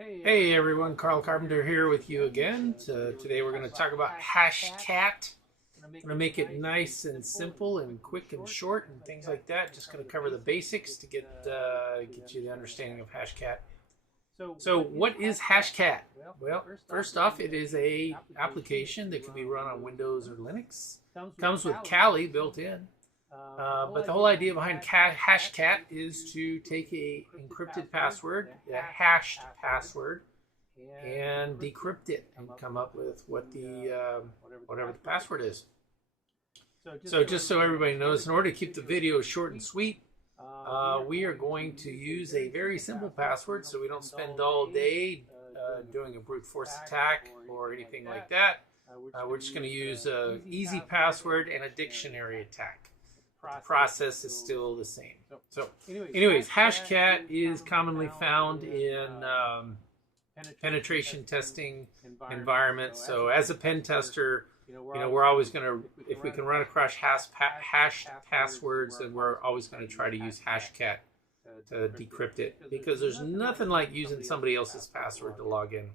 Hey everyone, Carl Carpenter here with you again. Today we're going to talk about Hashcat. I'm going to make it nice and simple and quick and short and things like that. Just going to cover the basics to get you the understanding of Hashcat. So what is Hashcat? Well, first off, it is a application that can be run on Windows or Linux. Comes with Kali built in. But the whole idea behind Hashcat is to take a encrypted password, a hashed password, and decrypt it and come up with what the whatever the password is. So just so everybody knows, in order to keep the video short and sweet, we are going to use a very simple password so we don't spend all day doing a brute force attack or anything like that. We're just going to use an easy password and a dictionary attack. The process is still the same. So anyways, Hashcat is commonly found in penetration testing environments. So as a pen tester, we're always going to, if we can run across hash passwords, then we're always going to try to use Hashcat to decrypt it, because there's nothing like using somebody else's password to log in.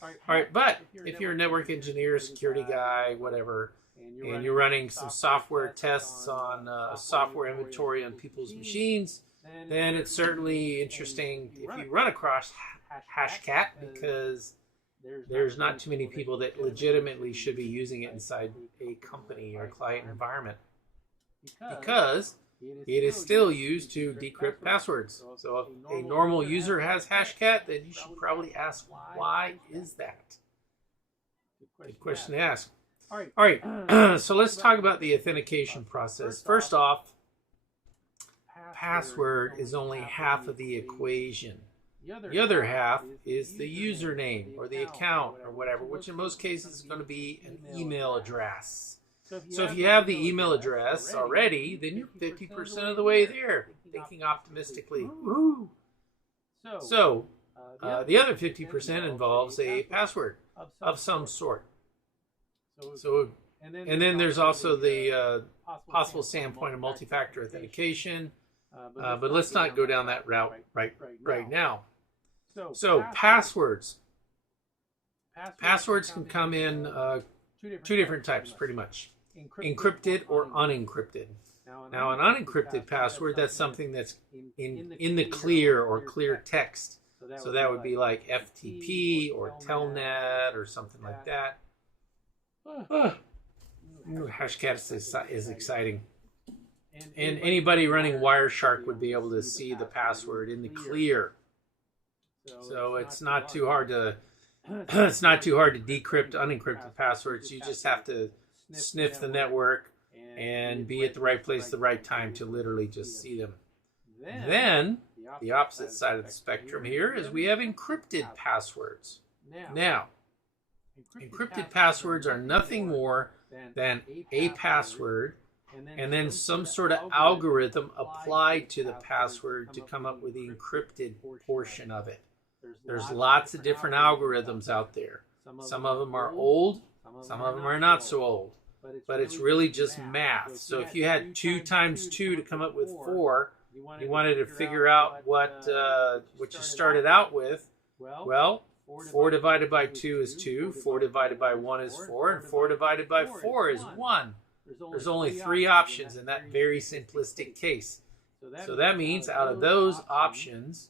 All right, but if you're a network engineer, security guy, whatever, and you're running some software tests on software inventory on people's machines, then it's certainly interesting if you run across Hashcat, because there's not too many people that legitimately should be using it inside a company or client environment, because it is still used to decrypt passwords. So if a normal user has Hashcat, then you should probably ask, why is that? Good question to ask. All right, so let's talk about the authentication process. First off, password is only half of the equation. The other half is the username or the account or whatever, which in most cases is going to be an email address. So if you have the email address already, then you're 50% of the way there, thinking optimistically. Woo! So the other 50% involves a password of some sort. So, and then there's also the possible standpoint of multi-factor authentication, but let's not go down that route right now. So passwords. Passwords can come in two different types, pretty much. Encrypted or unencrypted. Now, an unencrypted password, that's something that's in the clear or clear text. So that would be like FTP or Telnet or something like that. Hashcat is exciting, and anybody running Wireshark would be able to see the password in the clear. So it's not too hard to decrypt unencrypted passwords. You just have to sniff the network and be at the right place at the right time to literally just see them. Then the opposite side of the spectrum here is we have encrypted passwords. Now, encrypted passwords are nothing more than a password and then some sort of algorithm applied to the password to come up with the encrypted portion of it. There's lots of different algorithms out there. Some of them are old, some of them are not so old, but it's really just math. So if you had 2 times 2 to come up with 4, you wanted to figure out what you started out with, well, 4 divided by 2 is 2, 4 divided by 1 is 4, and 4 divided by 4 is 1. There's only 3 options in that very simplistic case. So that means out of those options,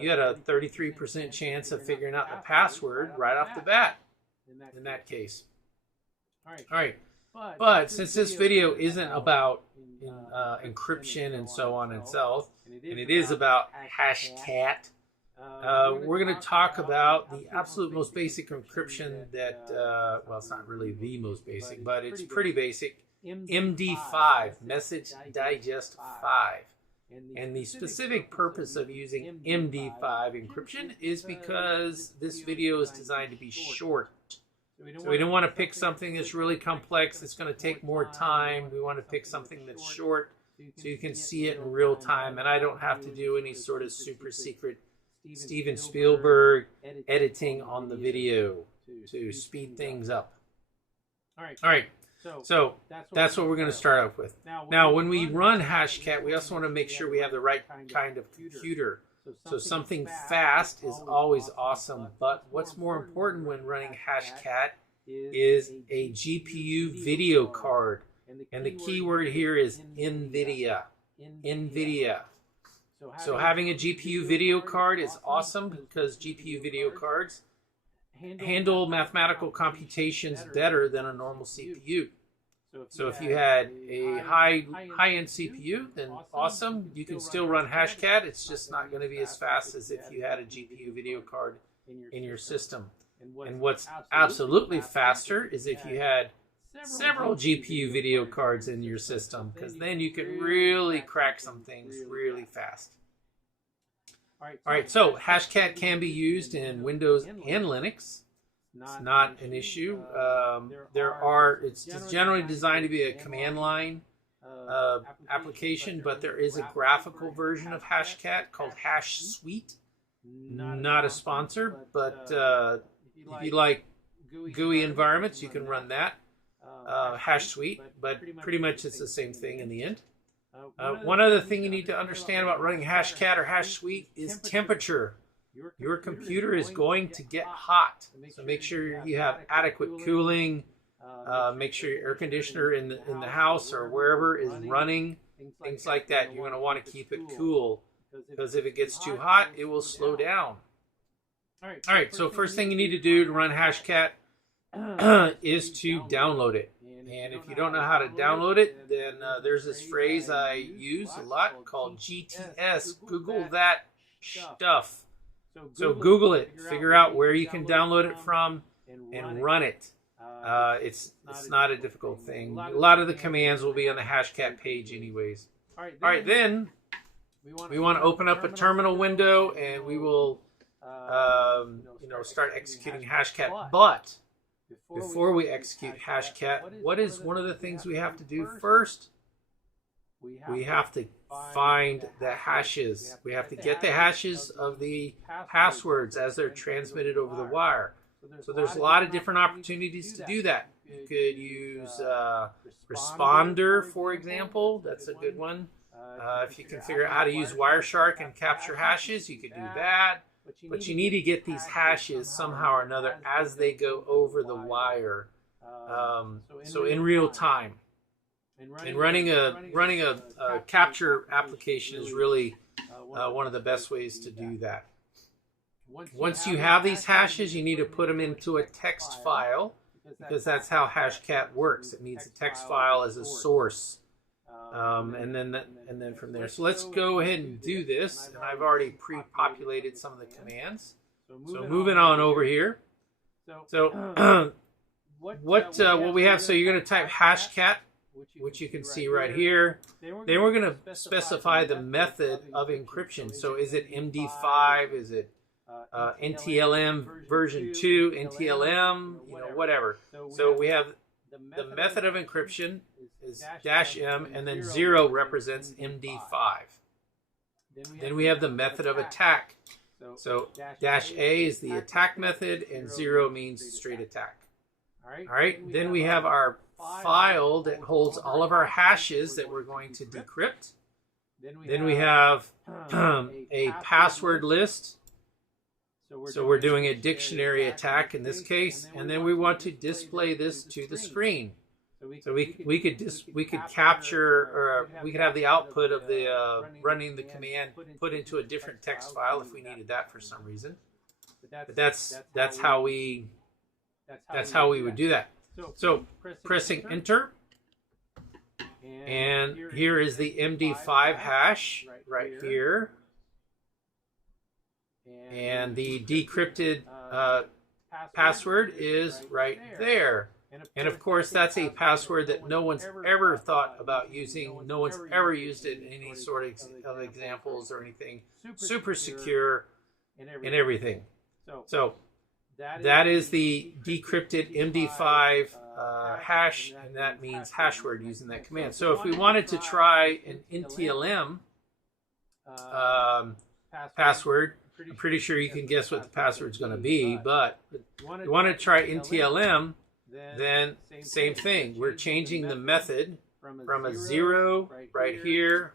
you had a 33% chance of figuring out the password right off the bat in that case. All right. But since this video isn't about encryption and so on and so forth, and it is about Hashcat, we're going to talk about the absolute most basic encryption that, well, it's not really the most basic, but it's pretty basic, MD5, Message Digest 5. And the specific purpose of using MD5 encryption is because this video is designed to be short. So we don't want to pick something that's really complex, that's going to take more time. We want to pick something that's short so you can see it in real time, and I don't have to do any sort of super secret Steven Spielberg editing on the video to speed things up. All right. So that's what we're going to start off with. Now, when we run Hashcat, we also want to make sure we have the right kind of computer. So something fast is always awesome, but what's more important when running Hashcat is a GPU video card. And the key word here is NVIDIA. NVIDIA. So having a GPU video card is awesome because GPU video cards handle mathematical computations better than a normal CPU. So if you had a high-end CPU, then awesome. You can still run Hashcat. It's just not going to be as fast as if you had a GPU video card in your system. And what's absolutely faster is if you had several GPU video cards in your system, because then you can really crack some things really fast. All right, so Hashcat can be used in Windows and Linux. It's not an issue. It's generally designed to be a command line application, but there is a graphical version of Hashcat called Hashsuite. Not a sponsor, but if you like GUI environments, you can run that. Hashsuite, but pretty much it's the same thing in the end. One other thing you need to understand about running Hashcat or Hashsuite is temperature. Your computer is going to get hot, so make sure you have adequate cooling. Make sure your air conditioner in the house or wherever is running. Things like that. You're going to want to keep it cool, because if it gets too hot, it will slow down. All right. So first thing you need to do to run Hashcat is to download it. And if you don't know how to download it, then there's this phrase I use a lot called GTS. Google that stuff. So Google it. Figure out where you can download it from and run it. It's not a difficult thing. A lot of the commands will be on the Hashcat page anyways. All right, then we want to open up a terminal window and we will start executing Hashcat. But before we execute Hashcat, what is one of the things we have to do first? We have to find the hashes. We have to get the hashes of the passwords as they're transmitted over the wire. So there's a lot of different opportunities to do that. You could use Responder, for example. That's a good one. If you can figure out how to use Wireshark and capture hashes, you could do that. But you need to get these hashes somehow or another as they go over the wire. So in real time. And running a capture application is really one of the best ways to do that. Once you have these hashes, you need to put them into a text file, because that's how Hashcat works. It needs a text file as a source, and then from there. So let's go ahead and do this. And I've already pre-populated some of the commands. So moving on over here. So what we have? So you're going to type Hashcat, which you can see right here. Then we're going to specify the method of encryption. So is it MD5? Is it NTLM version 2, NTLM, whatever. So we have the method of encryption is -M, and then 0 represents MD5. Then we have the method of attack. So -A is the attack method, and 0 means straight attack. All right. Then we have our file that holds all of our hashes that we're going to decrypt. Then we have a password list. So we're doing a dictionary attack in this case, and then we want to display this to the screen. So we could capture, or we could have the output of the running the command put into a different text file if we needed that for some reason. But that's how we would do that. So pressing enter, and here is the MD5 hash right here. And the decrypted password is right there. And of course, that's a password that no one's ever thought about using. No one's ever used it in any sort of examples or anything. Super secure and everything. So that is the decrypted MD5 hash, and that means hash word using that command. So if we wanted to try an NTLM password, I'm pretty sure you can guess what the password's going to be, but if you want to try NTLM, then same thing. We're changing the method from a 0 right here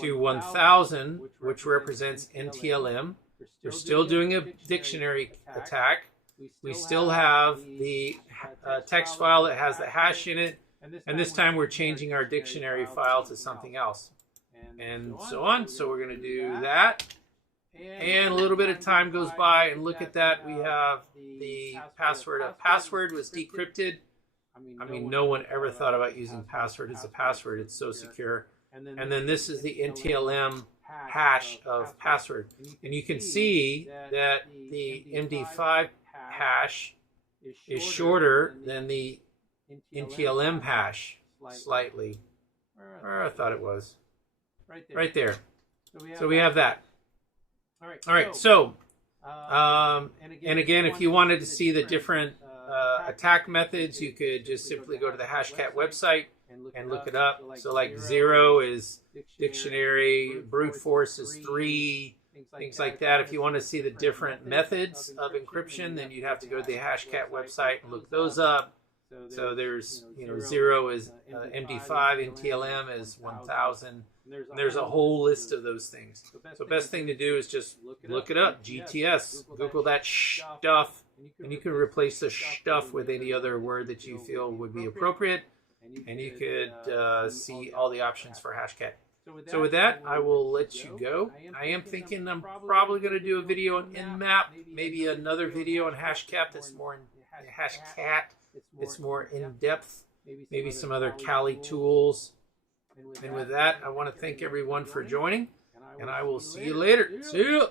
to 1000, which represents NTLM. We're still doing a dictionary attack. We still have the text file that has the hash in it, and this time we're changing our dictionary file to something else, and so on. So we're going to do that, and a little bit of time goes by, and look at that. We have the password. A password was decrypted. I mean, no one ever thought about using password as a password. It's so secure. And then this is the NTLM hash of password. And you can see that the MD5 hash is shorter than the NTLM hash slightly. Or I thought it was. Right there. So we have that. All right, so, and again, if you wanted to see the different attack methods, you could just simply go to the Hashcat website and look it up. So like 0 is dictionary, brute force is 3, things like that. If you want to see the different methods of encryption, then you'd have to go to the Hashcat website and look those up. So there's, 0 is MD5, NTLM is 1000. And there's a whole list of those things. So best thing to do is just look it up, GTS, Google that stuff, and you can replace the stuff with any other word that you feel would be appropriate, and you could see all the options for Hashcat. So with that, I will let you go. I am thinking I'm probably going to do a video on Nmap, maybe another video on Hashcat that's more in Hashcat. It's more in-depth, maybe some other Kali tools. And with that, I want to thank everyone for joining, and I will see you later. See you!